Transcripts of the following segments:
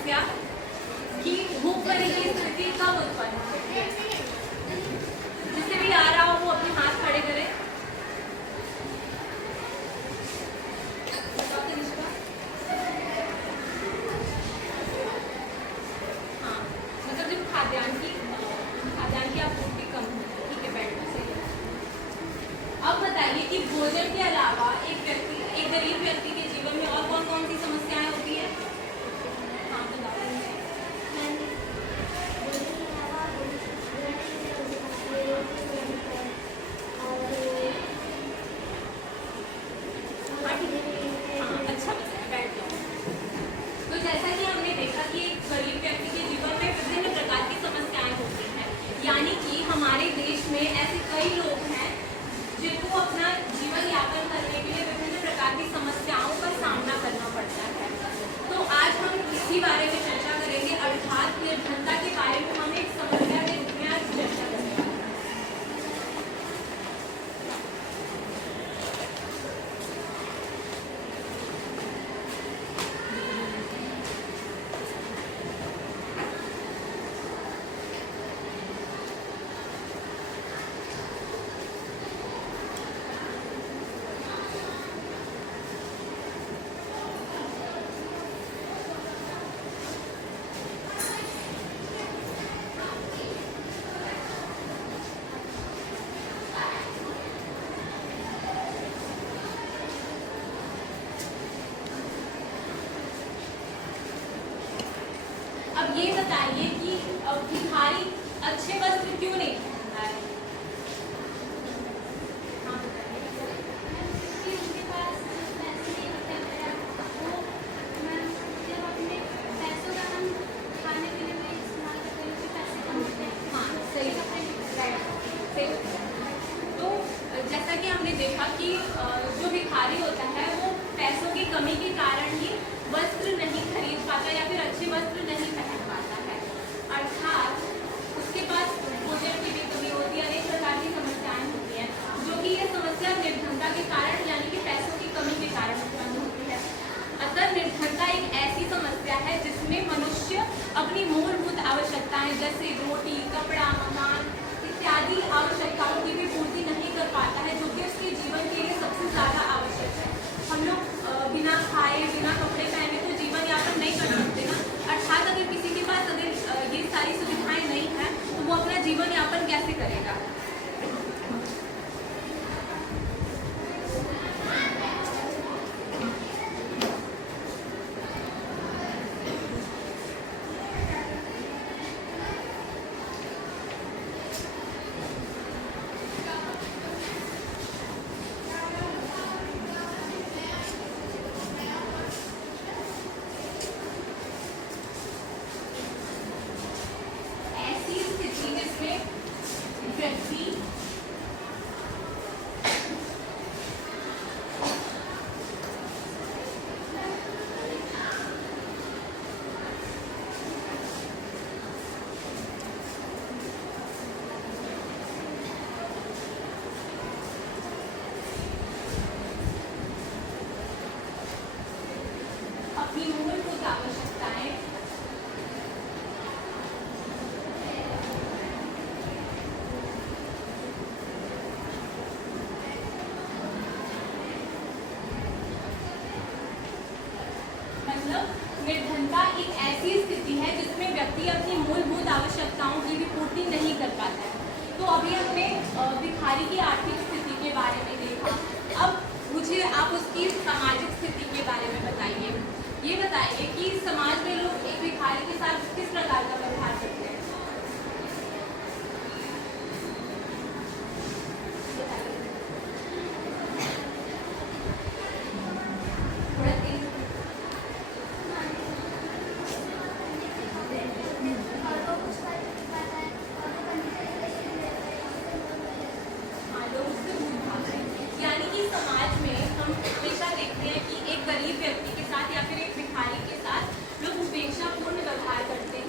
समस्या की भूखमरी की स्थिति कब उत्पन्न होती है? जिसे भी आ रहा हो वो अपने हाथ खड़े करे। हाँ, मतलब जब खाद्यान्न की आपूर्ति कम हो। ठीक है, बैठो, सही है। अब बताइए कि भोजन के अलावा एक गरीब व्यक्ति के जीवन में और कौन कौन सी समस्याएं होती है? हाँ, बताओ। अच्छा, बैठ जाओ। तो जैसा कि हमने देखा कि एक गरीब व्यक्ति के जीवन में विभिन्न प्रकार की समस्याएं होती हैं, यानी कि हमारे देश में ऐसे कई लोग हैं जिनको अपना जीवन यापन करने के लिए विभिन्न प्रकार की समस्याओं का सामना करना पड़ता है। तो आज हम इसी बारे में चर्चा करेंगे, अर्थात निर्धनता के बारे में हम एक समस्या के रूप में आज चर्चा करेंगे। अब ये बताइए कि भिखारी अच्छे वस्त्र क्यों नहीं पहनता है? हाँ, उनके पास पैसे नहीं होते हैं, वो जब अपने पैसों का हम खाने पीने में इस्तेमाल करते हैं, उसके पैसे कम होते हैं। हाँ, सही सही। तो जैसा कि हमने देखा कि जो भिखारी होता है वो पैसों की कमी के कारण ही वस्त्र नहीं खरीद पाता या फिर अच्छे वस्त्र नहीं पहन पाता है, अर्थात उसके पास भोजन की भी कमी होती है, अनेक प्रकार की समस्याएं होती हैं, जो कि ये समस्या निर्धनता के कारण यानी कि पैसों की कमी के कारण उत्पन्न होती है। अतः निर्धनता एक ऐसी समस्या है जिसमें मनुष्य अपनी मूलभूत आवश्यकताएं जैसे रोटी, कपड़ा, मकान इत्यादि आवश्यकताओं की भी पूर्ति नहीं कर पाता है, जो कि उसके जीवन के लिए सबसे ज्यादा आवश्यक है। हम लोग बिना खाए, बिना कपड़े पहने तो जीवन यापन नहीं कर सकते ना, अर्थात अगर किसी के पास अगर ये सारी सुविधाएं नहीं है तो वो अपना जीवन यापन कैसे करेगा? ऐसी स्थिति जिसमें व्यक्ति अपनी मूलभूत आवश्यकताएं मतलब निर्धनता एक ऐसी स्थिति है जिसमें व्यक्ति अपनी मूलभूत आवश्यकताओं की भी पूर्ति नहीं कर पाता है। तो अभी हमने भिखारी की आर्थिक स्थिति के बारे में देखा, अब मुझे आप उसकी सामाजिक स्थिति के बारे में बताइए। ये बताइए कि समाज में लोग एक भिखारी के साथ किस प्रकार का व्यवहार करते हैं? थोड़ा तेज। और वो कुछ कर नहीं पाता है, और वो करने के लिए पैसे नहीं देता है। हाँ, लोग उससे दूर भाग रहे हैं। यानी कि समाज में हम हमेशा देखते हैं कि एक गरीब व्यक्ति के साथ या फिर एक भिखारी के साथ लोग उपेक्षापूर्ण व्यवहार करते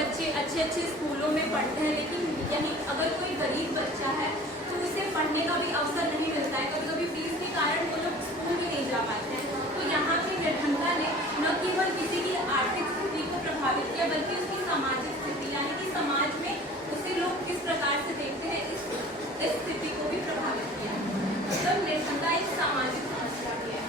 बच्चे अच्छे अच्छे स्कूलों में पढ़ते हैं, लेकिन यानी अगर कोई गरीब बच्चा है तो उसे पढ़ने का भी अवसर नहीं मिलता है। कभी कभी फीस के कारण वो लोग स्कूल भी नहीं जा पाते हैं। तो यहाँ पे निर्धनता ने न केवल किसी की आर्थिक स्थिति को प्रभावित किया, बल्कि उसकी सामाजिक स्थिति यानी कि समाज में उसे लोग किस प्रकार से देखते हैं इस स्थिति को भी प्रभावित किया। मतलब निर्धनता एक सामाजिक समस्या भी है।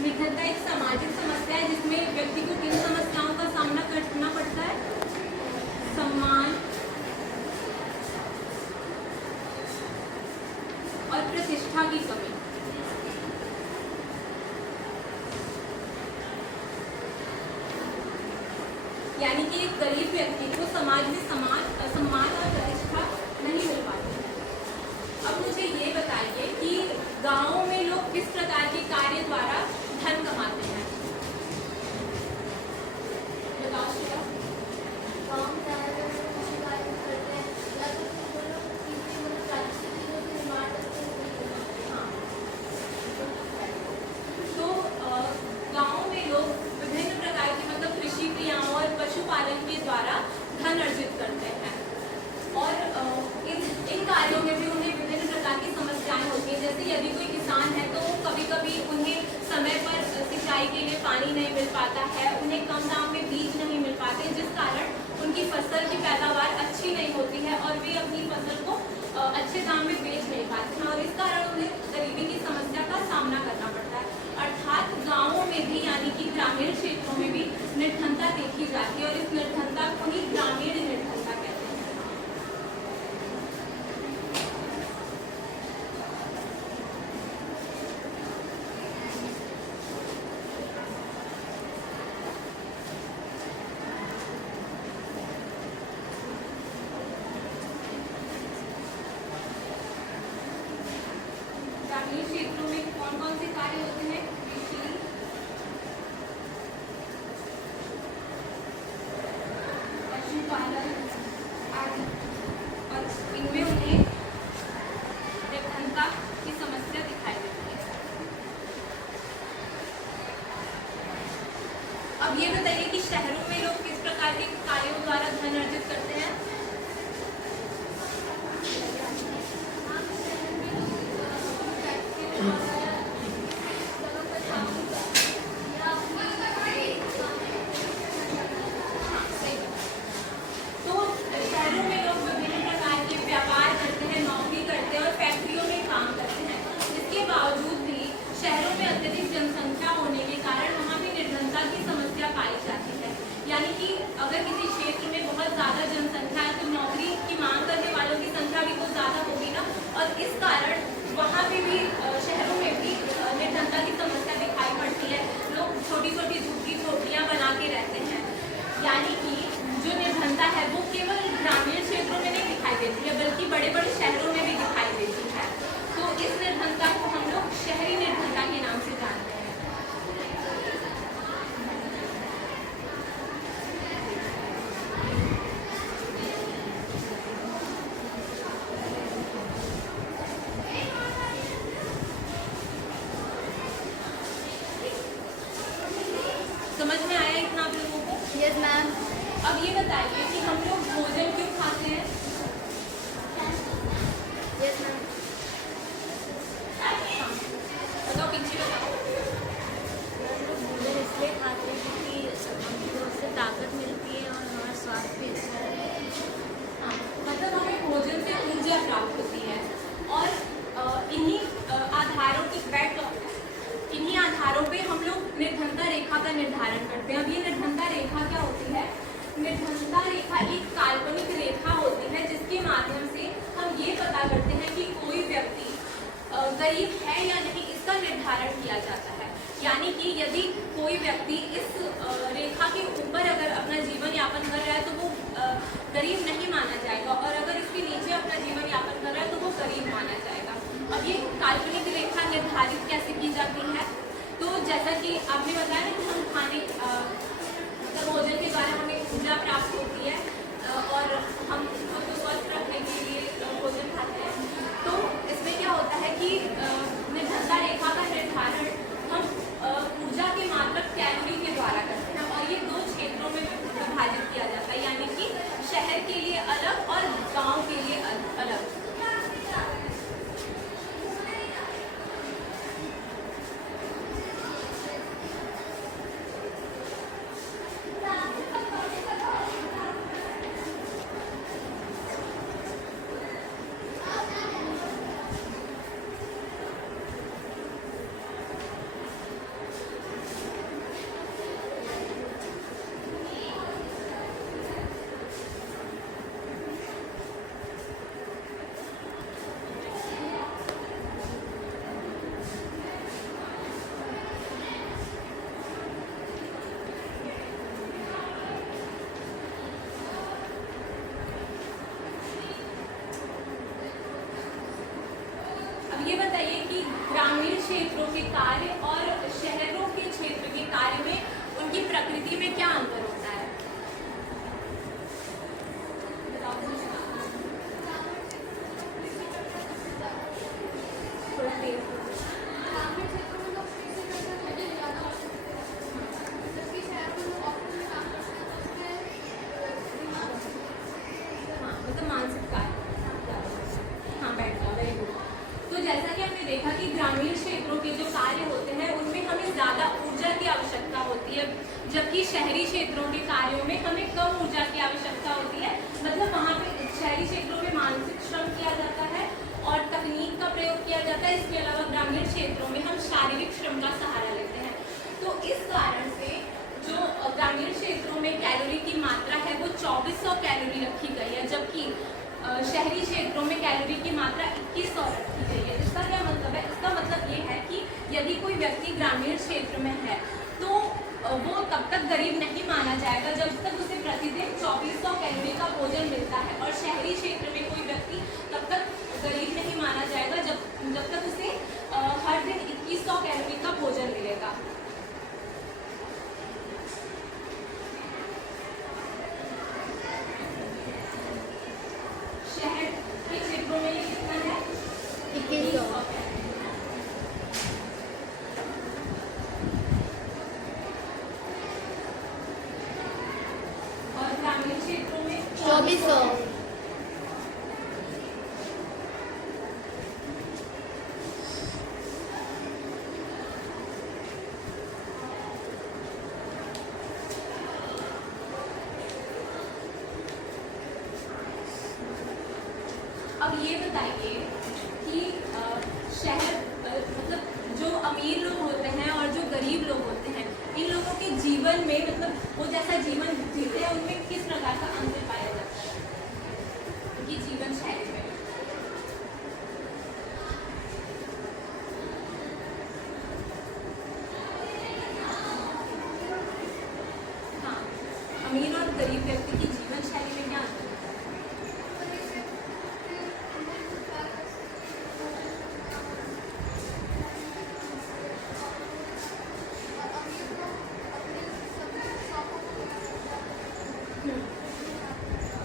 निर्धनता एक सामाजिक समस्या है जिसमें व्यक्ति को किन समस्याओं का सामना करना पड़ता है? सम्मान और प्रतिष्ठा की कमी। यानी कि एक गरीब व्यक्ति को समाज में सम्मान और प्रतिष्ठा नहीं मिल पाती है। अब मुझे ये बताइए कि गांवों में लोग किस प्रकार के कार्य द्वारा धन कमाते हैं? बताओ श्रेया। गाँव में ज़्यादातर लोग कृषि कार्य करते हैं, या तो वो लोग किसी मतलब प्राकृतिक चीज़ों के निर्माण करते हैं। हाँ, तो गांवों में लोग विभिन्न प्रकार की मतलब कृषि क्रियाओं और पशुपालन के द्वारा धन अर्जित करते हैं। और इन कार्यों में भी उन्हें विभिन्न प्रकार की समस्याएं होती हैं। जैसे यदि कोई किसान है तो कभी कभी उन्हें समय पर सिंचाई के लिए पानी नहीं मिल पाता है, उन्हें कम दाम में बीज नहीं मिल पाते, जिस कारण उनकी फसल की पैदावार अच्छी नहीं होती है और वे अपनी फसल को अच्छे दाम में बेच नहीं पाते हैं, और इस कारण उन्हें गरीबी की समस्या का सामना करना पड़ता है। अर्थात गाँवों में भी यानी कि ग्रामीण क्षेत्रों में भी निर्धनता देखी जाती है, और इस निर्धनता को ही ग्रामीण निर्धनता कहते हैं। ग्रामीण क्षेत्रों में कौन कौन से कार्य होते हैं? कृषि, पशुपालन आदि, और इनमें उन्हें निर्धनता की समस्या दिखाई देती है। अब ये बताइए कि शहरों में लोग किस प्रकार के कार्यों द्वारा धन अर्जित करते हैं? तो शहरों में लोग विभिन्न प्रकार के व्यापार करते हैं, नौकरी करते हैं और फैक्ट्रियों में काम करते हैं। इसके बावजूद भी शहरों में अत्यधिक जनसंख्या होने के कारण वहाँ भी निर्धनता की समस्या पाई जाती है। यानी कि अगर किसी क्षेत्र में बहुत ज़्यादा जनसंख्या है तो नौकरी की मांग करने वालों की संख्या भी तो ज़्यादा होगी ना, और इस कारण वहाँ पे भी शहरों में भी निर्धनता की समस्या दिखाई पड़ती है। लोग छोटी छोटी झोपड़ियाँ बना के रहते हैं। यानी कि जो निर्धनता है वो केवल ग्रामीण क्षेत्रों में नहीं दिखाई देती है, बल्कि बड़े बड़े शहरों में भी दिखाई देती है। तो इस निर्धनता को हम लोग शहरी निर्धनता के नाम से जानते हैं। समझ में आया इतना आप लोगों को? Yes ma'am. अब ये बताइए कि हम लोग भोजन क्यों खाते हैं? Yes ma'am. बताओ, पीछे बताओ। हम लोग भोजन इसलिए खाते हैं क्योंकि हमको उससे ताकत मिलती है और हमारा स्वास्थ्य भी अच्छा रहता है। हाँ, मतलब हमें भोजन से ऊर्जा प्राप्त होती है, और इन्हीं आधारों की इन्हीं आधारों पे हम लोग निर्धनता रेखा का निर्धारण करते हैं। अब ये निर्धनता रेखा क्या होती है? निर्धनता रेखा एक काल्पनिक रेखा होती है जिसके माध्यम से हम ये पता करते हैं कि कोई व्यक्ति गरीब है या नहीं, इसका निर्धारण किया जाता है। यानी कि यदि कोई व्यक्ति इस रेखा के ऊपर अगर अपना जीवन यापन कर रहा है तो वो गरीब नहीं माना जाएगा, और अगर इसके नीचे अपना जीवन यापन कर रहा है तो वो गरीब माना जाएगा। अब ये काल्पनिक रेखा निर्धारित जैसा कि आपने बताया ना कि हम खाने मतलब भोजन के द्वारा हमें ऊर्जा प्राप्त होती है और हम खुद को स्वस्थ रखने के लिए भोजन खाते हैं। तो इसमें क्या होता है कि निर्भरता रेखा का निर्धारण हम ऊर्जा के मात्रक कैलोरी के द्वारा करते हैं और ये 2 क्षेत्रों में विभाजित किया जाता है, यानी कि शहर के लिए अलग और गांव के लिए अलग। ये बताइए कि ग्रामीण क्षेत्रों के कार्य और शहरों के क्षेत्र के कार्य में उनकी प्रकृति में क्या अंतर होता है? थोड़ा तेज। हाँ, मतलब मानसिक कार्य। हाँ, बैठ जाओ, वेरी गुड। तो जैसा कि हमने देखा कि ग्रामीण क्षेत्रों के जो कार्य होते हैं उनमें हमें ज़्यादा ऊर्जा की आवश्यकता होती है, जबकि शहरी क्षेत्रों के कार्यों में हमें कम ऊर्जा की आवश्यकता होती है। मतलब वहाँ पे शहरी क्षेत्रों में मानसिक श्रम किया जाता है और तकनीक का प्रयोग किया जाता है। इसके अलावा ग्रामीण क्षेत्रों में हम शारीरिक श्रम का सहारा लेते हैं। तो इस कारण से जो ग्रामीण क्षेत्रों में कैलोरी की मात्रा है वो 2400 कैलोरी रखी गई है, जबकि शहरी क्षेत्रों में कैलोरी की मात्रा 2100 रखी गई है। इसका क्या मतलब है? इसका मतलब ये है कि यदि कोई व्यक्ति ग्रामीण क्षेत्र में है तो वो तब तक गरीब नहीं माना जाएगा जब तक उसे प्रतिदिन 2400 कैलोरी का भोजन मिलता है, और शहरी क्षेत्र में कोई व्यक्ति तब तक गरीब नहीं माना जाएगा जब तक उसे हर दिन 2100 कैलोरी का भोजन मिलेगा। शहर के क्षेत्रों में ये कितना है? 2100। और ग्रामीण क्षेत्रों में 2400। अब ये बताइए कि शहर मतलब जो अमीर लोग होते हैं और जो गरीब लोग होते हैं, इन लोगों के जीवन में मतलब वो जैसा जीवन जीते हैं उनमें किस प्रकार का अंतर पाया जाता है उनकी जीवन शैली में? हाँ, अमीर और गरीब व्यक्ति की जीवन शैली में क्या अंतर है?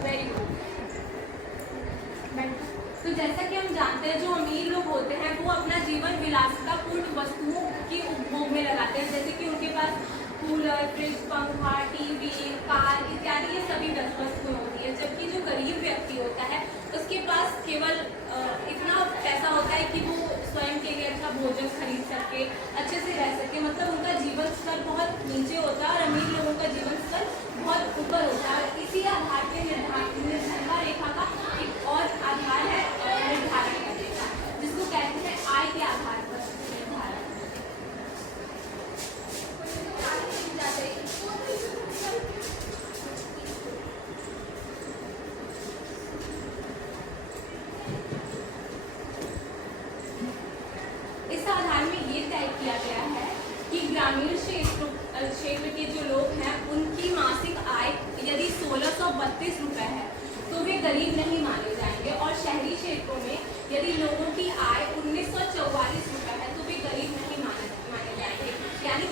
Very good. तो जैसा कि हम जानते हैं जो अमीर लोग होते हैं वो अपना जीवन विलासितापूर्ण वस्तुओं के उपभोग में लगाते हैं, जैसे कि उनके पास कूलर, फ्रिज, पंखा, टीवी, कार इत्यादि ये सभी वस्तुएं होती है। जबकि जो गरीब व्यक्ति होता है उसके पास केवल इतना पैसा होता है कि वो स्वयं के लिए अच्छा भोजन खरीद सके, अच्छे से रह सके। मतलब उनका जीवन स्तर बहुत नीचे होता है और अमीर लोगों का जीवन स्तर बहुत ऊपर होता है। इसी आधार पर निर्भरता रेखा का एक और आधार है निर्धारण का रेखा, जिसको कहते हैं आय के आधार पर निर्धारण। इस आधार में ये तय किया गया है कि ग्रामीण क्षेत्र के जो लोग हैं उनकी मासिक आय यदि 1632 रुपये है तो वे गरीब नहीं माने जाएंगे, और शहरी क्षेत्रों में यदि लोगों की आय 1944 रुपये है तो वे गरीब नहीं माने जाएंगे। यानी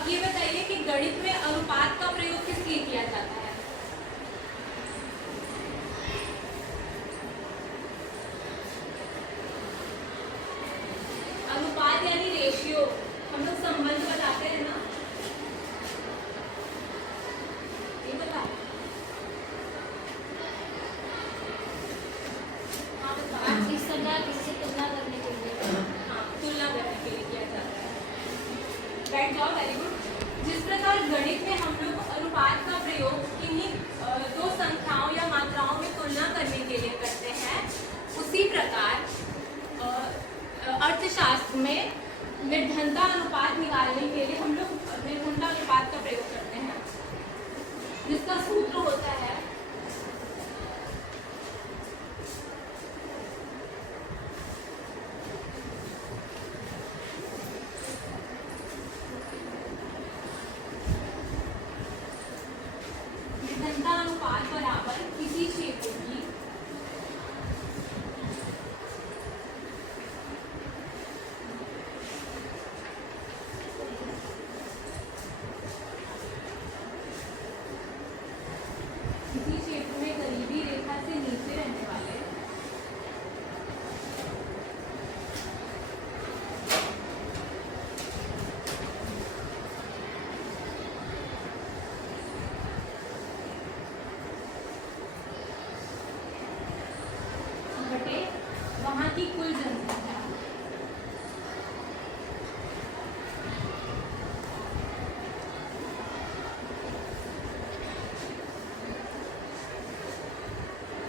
अब ये बताइए कि गणित में अनुपात का प्रयोग किस लिए किया जाता है? अनुपात यानी रेशियो, हम लोग संबंध बताते हैं ना, ये बता। हाँ बता। इस संख्या किससे तुलना करने के लिए। हाँ, तुलना करने के लिए किया जाता है। Right job, very good. जिस प्रकार गणित में हम लोग अनुपात का प्रयोग किन्हीं दो संख्याओं या मात्राओं में तुलना करने के लिए करते हैं, उसी प्रकार अर्थशास्त्र में निर्धनता अनुपात निकालने के लिए हम लोग निर्धनता अनुपात का प्रयोग करते हैं, जिसका सूत्र होता है निर्धनता अनुपात बराबर किसी क्षेत्र की किसी क्षेत्र में गरीबी रेखा से नीचे रहने वाले बटे वहाँ की कुल जनसंख्या।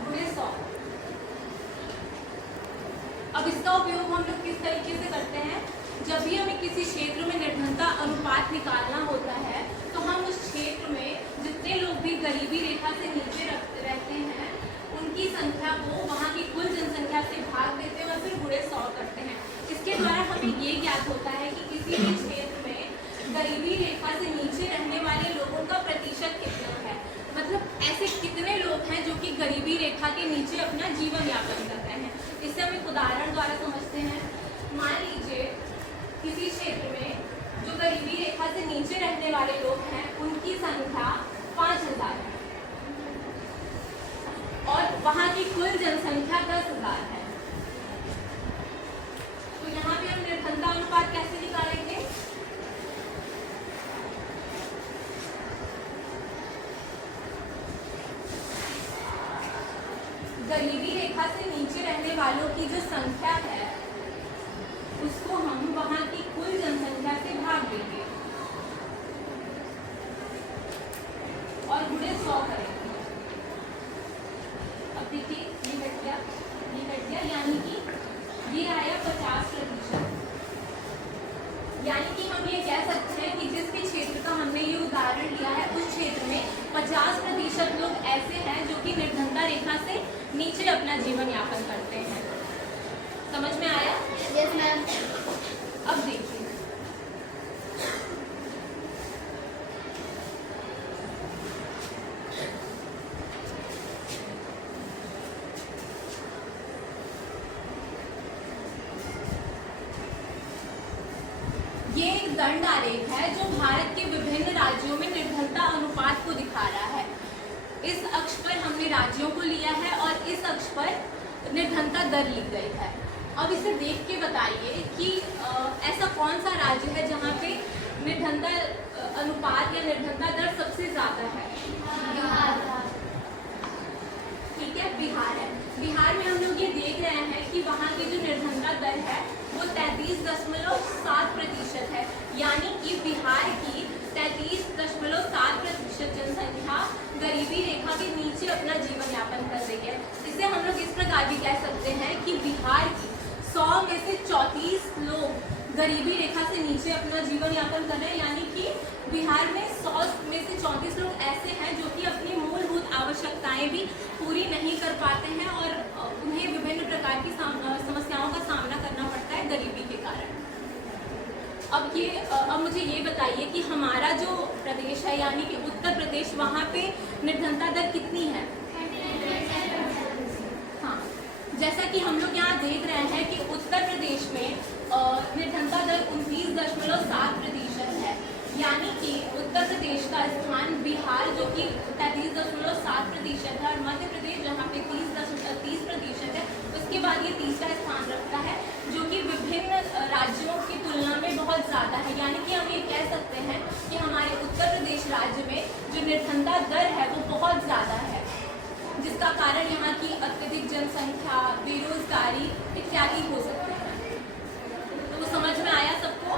गुणे 100। अब इसका उपयोग हम लोग किस तरीके से करते हैं? जब भी हमें किसी क्षेत्र में निर्धनता अनुपात निकालना होता है तो हम उस क्षेत्र में जितने लोग भी गरीबी रेखा से नीचे रहते हैं उनकी संख्या को वहाँ की कुल जनसंख्या से भाग देते हैं और फिर गुणे 100 करते हैं। इसके द्वारा हमें ये ज्ञात होता है कि किसी भी क्षेत्र में गरीबी रेखा से नीचे रहने वाले लोगों का प्रतिशत कितना है, मतलब ऐसे कितने लोग हैं जो कि गरीबी रेखा के नीचे अपना जीवन यापन कर रहे हैं। इससे हम एक उदाहरण द्वारा समझते हैं। मान लीजिए किसी क्षेत्र में जो गरीबी रेखा से नीचे रहने वाले लोग हैं उनकी संख्या 5000 है और वहाँ की कुल जनसंख्या 10,000 है। तो यहाँ पे हम निर्धनता अनुपात कैसे निकालेंगे? गरीबी रेखा से नीचे रहने वालों की जो संख्या है उसको हम वहाँ की कुल जनसंख्या से भाग देंगे और गुणे 100 करेंगे। अब देखिए ये कट गया, यानी कि ये आया 50%। यानी कि हम ये कह सकते हैं कि जिस भी क्षेत्र का हमने ये उदाहरण लिया है उस क्षेत्र में 50% लोग ऐसे हैं जो कि निर्धनता रेखा से नीचे अपना जीवन यापन करते हैं। समझ में आया? Yes ma'am. अब देखिए ये एक दंड आरेख है जो भारत के विभिन्न राज्यों में निर्धनता अनुपात को दिखा रहा है। इस अक्ष पर हमने राज्यों को लिया है और इस अक्ष पर निर्धनता दर ली गई है। अब इसे देख के बताइए कि ऐसा कौन सा राज्य है जहाँ पे निर्धनता अनुपात या निर्धनता दर सबसे ज़्यादा है? ठीक है, बिहार है। बिहार में हम लोग ये देख रहे हैं कि वहाँ की जो निर्धनता दर है वो 33.7% है। यानी कि बिहार की 33.7% जनसंख्या गरीबी रेखा के नीचे अपना जीवन यापन कर रही है। इसे हम लोग इस प्रकार भी कह सकते हैं कि बिहार की 100 में से 34 लोग गरीबी रेखा से नीचे अपना जीवन यापन कर रहे हैं। यानी कि बिहार में 100 में से 34 लोग ऐसे हैं जो कि अपनी मूलभूत आवश्यकताएं भी पूरी नहीं कर पाते हैं और उन्हें विभिन्न प्रकार की समस्याओं का सामना करना पड़ता है गरीबी के कारण। अब मुझे ये बताइए कि हमारा जो प्रदेश है यानी कि उत्तर प्रदेश, वहाँ पे निर्धनता दर कितनी है? हाँ, जैसा कि हम लोग यहाँ देख रहे हैं कि उत्तर प्रदेश में निर्धनता दर 29.7% है। यानी का स्थान बिहार जो कि 33.7% है, और मध्य प्रदेश जहाँ पे 30% है, उसके बाद ये तीसरा स्थान रखता है, जो कि विभिन्न राज्यों की तुलना में बहुत ज़्यादा है। यानी कि हम ये कह सकते हैं कि हमारे उत्तर प्रदेश राज्य में जो निर्धनता दर है वो बहुत ज़्यादा है, जिसका कारण यहाँ की अत्यधिक जनसंख्या, बेरोजगारी इत्यादि हो सकते हैं। तो वो समझ में आया सबको?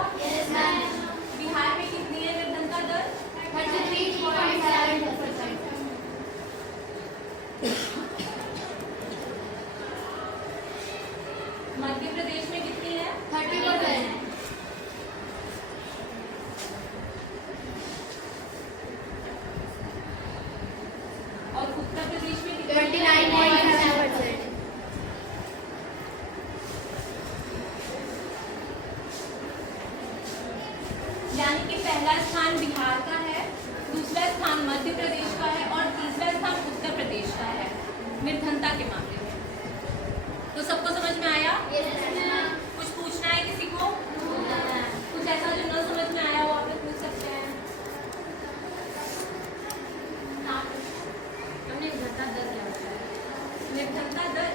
बिहार में कितनी है निर्धनता दर? 33.7%। मध्य प्रदेश में कितनी है? 30%। और उत्तर प्रदेश में कितनी? 29.7%। यानी कि पहला स्थान बिहार का है, दूसरा स्थान मध्य प्रदेश का है और तीसरा स्थान उत्तर प्रदेश का है निर्धनता के मामले में। तो सबको समझ में आया? कुछ पूछना है किसी को? कुछ ऐसा जो न समझ में आया वो आप लोग पूछ सकते हैं। हमने निर्धनता दर क्या होता है? निर्धनता दर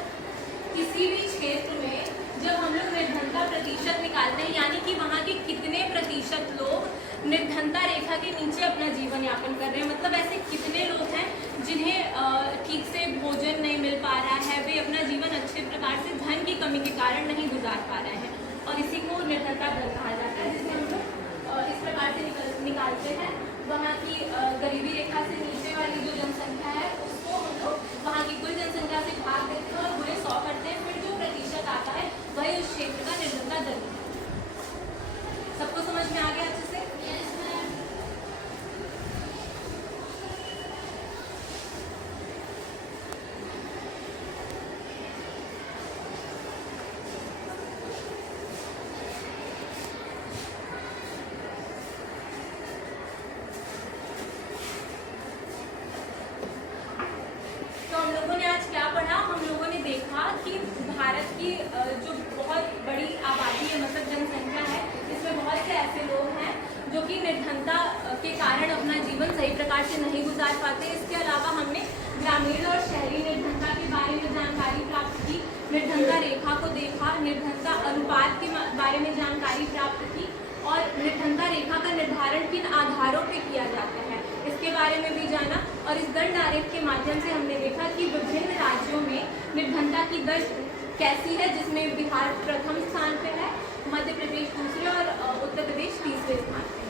किसी भी क्षेत्र में जब हम लोग निर्धनता प्रतिशत निकालते हैं, यानी कि वहाँ के कितने प्रतिशत लोग निर्धनता रेखा के नीचे अपना जीवन यापन कर रहे हैं, मतलब ऐसे कितने लोग हैं जिन्हें ठीक से भोजन नहीं मिल पा रहा है, वे अपना जीवन अच्छे प्रकार से धन की कमी के कारण नहीं गुजार पा रहे हैं, और इसी को निर्धनता दर कहा जाता है, जिसे हम लोग इस प्रकार से निकालते हैं। वहाँ की गरीबी रेखा से नीचे वाली जो जनसंख्या है उसको हम लोग वहाँ की कुल जनसंख्या से भाग देते हैं और पूरे 100 करते हैं, फिर जो प्रतिशत आता है वही उस क्षेत्र का निर्धनता दर है। सबको समझ में आ गया अच्छे से? तो हम लोगों ने आज क्या पढ़ा? हम लोगों ने देखा कि भारत की जो बहुत बड़ी आबादी है, मतलब जनसंख्या है, इसमें बहुत से ऐसे लोग हैं जो कि निर्धनता के कारण अपना जीवन सही प्रकार से नहीं गुजार पाते। इसके अलावा हमने ग्रामीण और शहरी निर्धनता के बारे में जानकारी प्राप्त की, निर्धनता रेखा को देखा, निर्धनता अनुपात के बारे में जानकारी प्राप्त की, और निर्धनता रेखा का निर्धारण किन आधारों पर किया जाता है इसके बारे में भी जाना। और इस दंड आरेख के माध्यम से हमने देखा कि विभिन्न राज्यों में निर्धनता की दर कैसी है, जिसमें बिहार प्रथम स्थान पे है, मध्य प्रदेश दूसरे और उत्तर प्रदेश तीसरे स्थान पे है।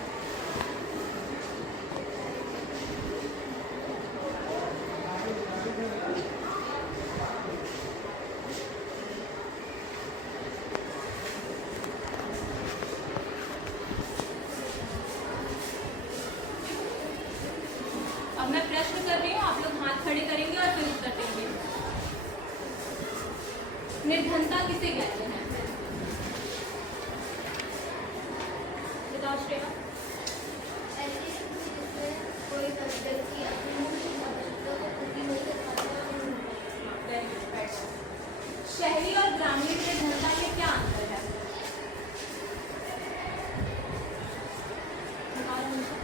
अब मैं प्रश्न कर रही हूँ, आप लोग हाथ खड़े करेंगे और फिर उत्तर देंगे। निर्धनता किसे कहते हैं? बताओ श्रेया। कोई व्यक्ति अपनी मूल आवश्यकताओं को पूरी नहीं कर पाता। शहरी और ग्रामीण निर्धनता में क्या अंतर है? बताओ मुझे।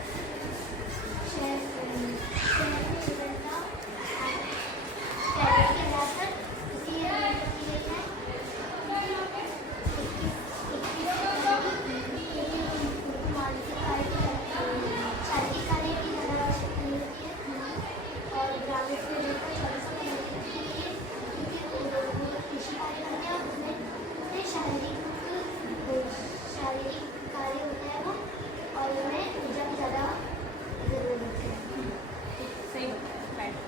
सही बताया, बैठो।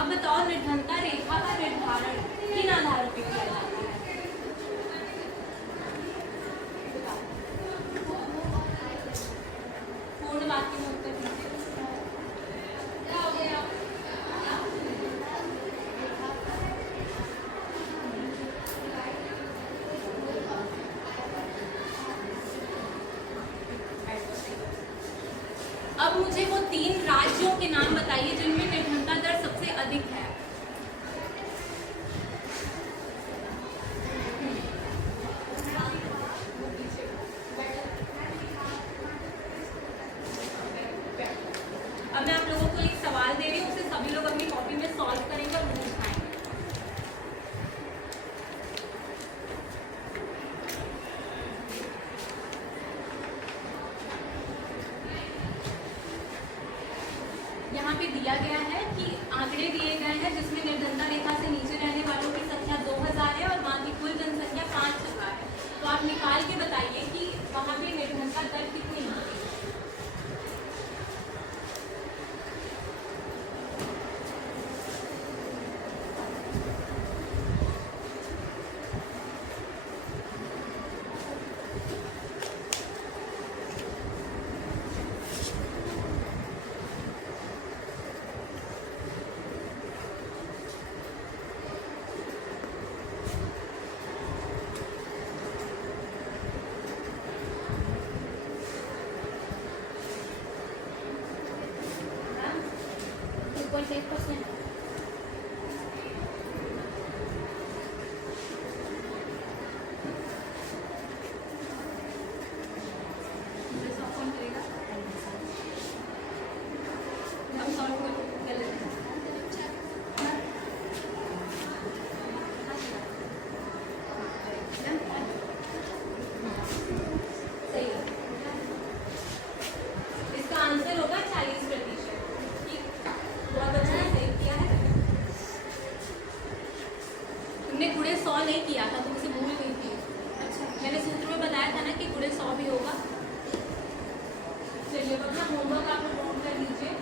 अब बताओ निर्धनता रेखा का निर्धारण किन आधारों पर किया जाता है? बताओ। पूर्ण वाक्य में उत्तर दीजिए। अब मुझे वो 3 राज्यों के नाम बताइए जिनमें निर्धनता दर सबसे अधिक है। निकाल के बताइए कि वहाँ पे निर्धनता दर कितनी होगी। मैम 2.8%। मुझे सॉल्व कौन करेगा? हम सॉल्व कर लेते हैं। सही है। इसका आंसर होगा 40%। ठीक, बहुत बच्चों ने सही किया है। तुमने गुणे 100 नहीं किया था, तुम इसे भूल गई थी। अच्छा, मैंने सूत्र में बताया था ना कि गुणे 100 भी होगा। चलिए अब अपना होमवर्क आप लोग नोट कर लीजिए।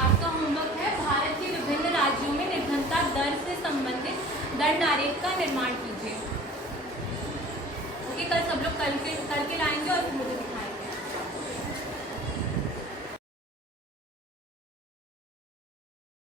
आपका होमवर्क है भारत के विभिन्न राज्यों में निर्धनता दर से संबंधित दंड आरेख का निर्माण कीजिए।